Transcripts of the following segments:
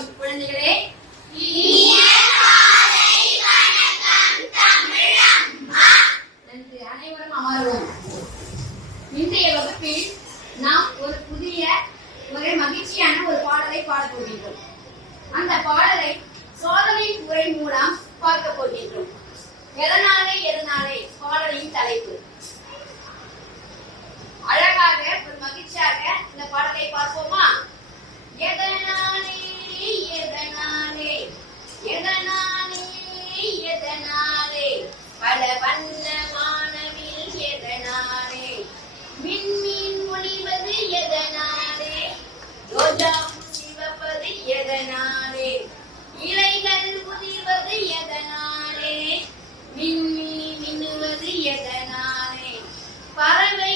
வணக்கம் குழந்தைகளே நன்றி. அனைவரும் அமர்வோம். இன்றைய வகுப்பில் நாம் ஒரு புதிய ஒரு மகிழ்ச்சியான ஒரு பாடலை பாடப் போகின்றோம். அந்த பாடலை சோதனை உரை மூலம் பார்க்க போகின்றோம் எதனாலே எதனாலே பாடலின் தலைப்பு அழகாக ஒரு மகிழ்ச்சியாக இந்த பாடலை பார்ப்போமா எதனாலே எதனாலே எதனாலே எதனாலே? பல வண்ண வானவில் எதனாலே? விண்மீன் ஒளிவது எதனாலே? ரோஜா சிவப்பது எதனாலே? இலைகள் உதிர்வது எதனாலே? விண்மீன் மின்னுவது எதனாலே? பறவைகள்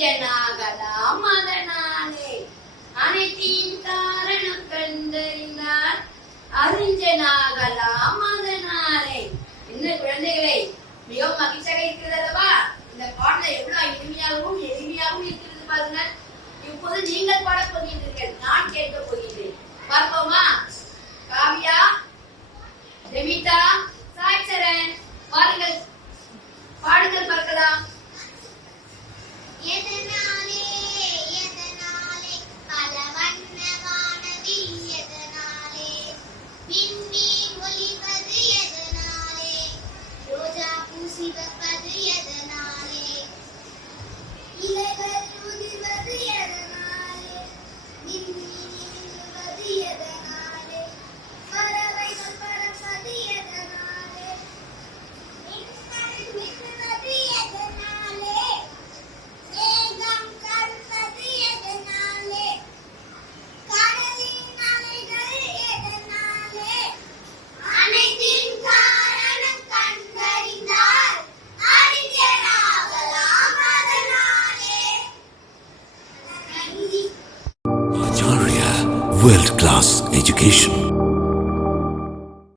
அறிஞனாகலாம் அதனாலே அனைத்தின் காரணம் கண்டறிந்தார் அறிஞ்சனாகலாம் அதனாலே. என்ன குழந்தைகளே மிகவும் மகிழ்ச்சியாக இருக்கிறது அல்லவா? இந்த பாடல எவ்வளவு இனிமையாகவும் எளிமையாகவும் இருக்கிறது பாருங்கள். இப்போது நீங்கள் பாடப் போகிறீர்கள் நான் கேட்க போகிறேன் பார்ப்போமா? காவியா ரெமிதா சாய் சரண் பாருங்கள். பாடுங்கள் பார்க்கலாம். எதனாலே World Class Education.